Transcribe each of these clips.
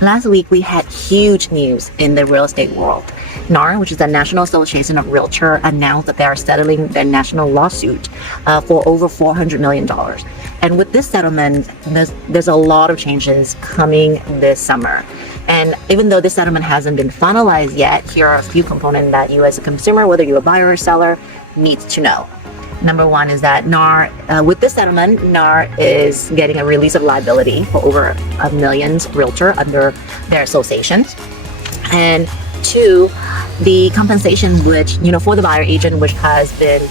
Last week, we had huge news in the real estate world. NAR, which is the National Association of Realtors, announced that they are settling their national lawsuit for over $400 million. And with this settlement, there's a lot of changes coming this summer. And even though this settlement hasn't been finalized yet, here are a few components that you as a consumer, whether you're a buyer or seller, needs to know. Number one is that NAR, with this settlement, NAR is getting a release of liability for over a million realtor under their associations. And two, the compensation, which, for the buyer agent, which has been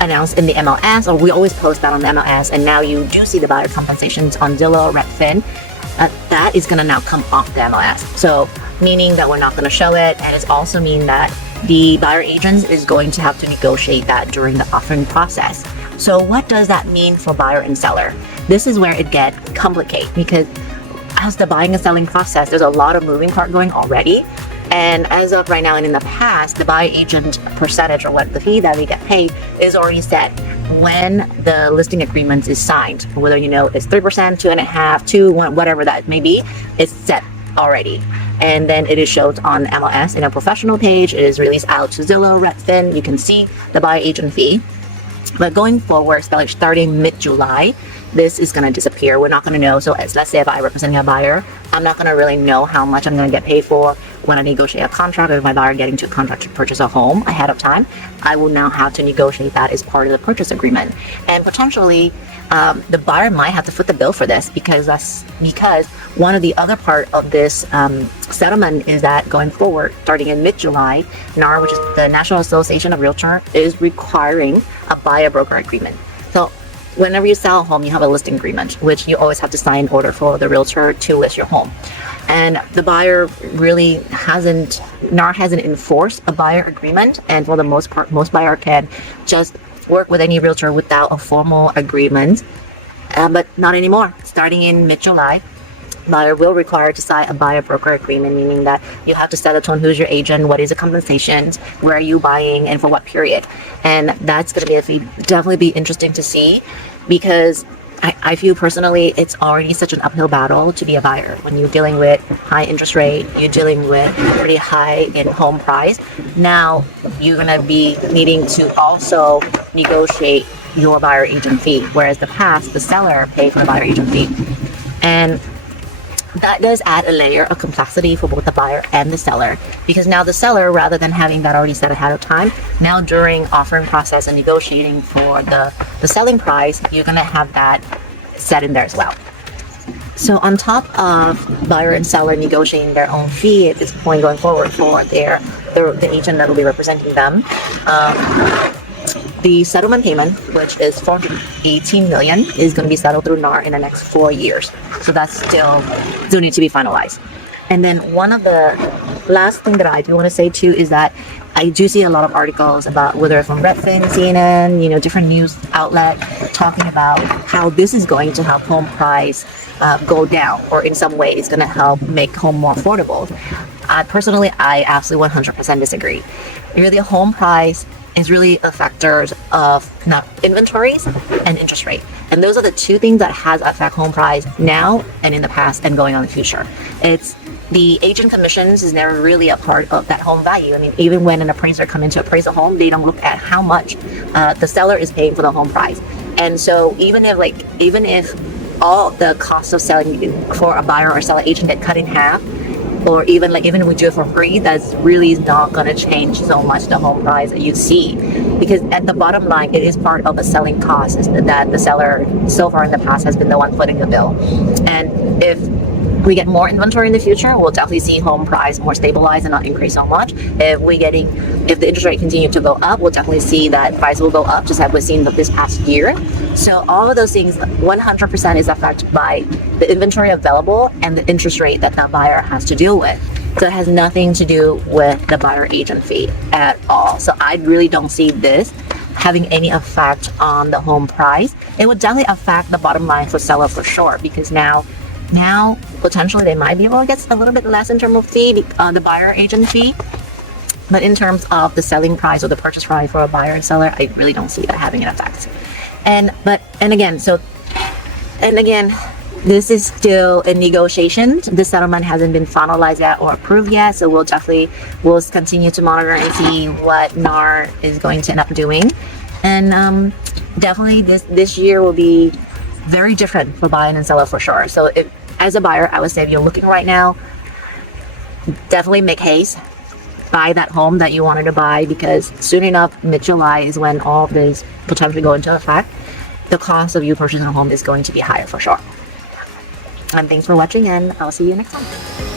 announced in the MLS, or we always post that on the MLS, and now you do see the buyer compensations on Zillow, Redfin, that is going to now come off the MLS. So meaning that we're not going to show it, and it's also mean that the buyer agents is going to have to negotiate that during the offering process. So what does that mean for buyer and seller? This is where it gets complicated, because as the buying and selling process, there's a lot of moving part going already. And as of right now and in the past, the buyer agent percentage, or what the fee that we get paid, is already set when the listing agreement is signed. Whether it's 3%, 2.5%, 2%, whatever that may be, it's set already. And then it is showed on MLS in a professional page. It is released out to Zillow, Redfin. You can see the buyer agent fee. But going forward, starting mid-July, this is going to disappear. We're not going to know. So let's say if I'm representing a buyer, I'm not going to really know how much I'm going to get paid for when I negotiate a contract, or if my buyer getting to a contract to purchase a home ahead of time. I will now have to negotiate that as part of the purchase agreement. And potentially, the buyer might have to foot the bill for this, because one of the other part of this settlement is that going forward, starting in mid-July, NAR, which is the National Association of Realtors, is requiring a buyer-broker agreement. So whenever you sell a home, you have a listing agreement, which you always have to sign in order for the realtor to list your home. And the buyer really NAR hasn't enforced a buyer agreement, and for the most part, most buyer can just work with any realtor without a formal agreement, but not anymore. Starting in mid-July, buyer will require to sign a buyer broker agreement, meaning that you have to set a tone: who's your agent, what is the compensation, where are you buying, and for what period. And that's going to definitely be interesting to see, because I feel personally it's already such an uphill battle to be a buyer when you're dealing with high interest rate, you're dealing with pretty high in home price. Now you're going to be needing to also negotiate your buyer agent fee, whereas the past, the seller paid for the buyer agent fee. And that does add a layer of complexity for both the buyer and the seller, because now the seller, rather than having that already set ahead of time, now during offering process and negotiating for the selling price, you're going to have that set in there as well. So on top of buyer and seller negotiating their own fee at this point going forward for the agent that will be representing them, the settlement payment, which is $418 million, is going to be settled through NAR in the next 4 years. So that's still need to be finalized. And then one of the last thing that I do want to say too is that I do see a lot of articles about, whether from Redfin, CNN, different news outlet, talking about how this is going to help home price go down, or in some way it's going to help make home more affordable. Personally, I absolutely 100% disagree. Really, home price is really a factor of not inventories and interest rate. And those are the two things that has affect home price now and in the past and going on in the future. It's the agent commissions is never really a part of that home value. I mean, even when an appraiser come in to appraise a home, they don't look at how much the seller is paying for the home price. And so even if all the costs of selling for a buyer or seller agent get cut in half, or even if we do it for free, that's really not going to change so much the home price that you see, because at the bottom line, it is part of the selling cost that the seller so far in the past has been the one footing the bill. And if we get more inventory in the future, we'll definitely see home price more stabilized and not increase so much. If the interest rate continue to go up, we'll definitely see that price will go up, just as we've seen this past year. So all of those things 100% is affected by the inventory available and the interest rate that the buyer has to deal with. So it has nothing to do with the buyer agent fee at all. So I really don't see this having any effect on the home price. It would definitely affect the bottom line for seller for sure, because now potentially they might be able to get a little bit less in terms of fee, the buyer agent fee. But in terms of the selling price or the purchase price for a buyer and seller, I really don't see that having an effect. And again, This is still in negotiation. The settlement hasn't been finalized yet or approved yet, so we'll continue to monitor and see what NAR is going to end up doing. And definitely this year will be very different for buying and selling for sure. So as a buyer, I would say if you're looking right now, definitely make haste. Buy that home that you wanted to buy, because soon enough, mid-July is when all of these potentially go into effect. The cost of you purchasing a home is going to be higher for sure. And thanks for watching, and I'll see you next time.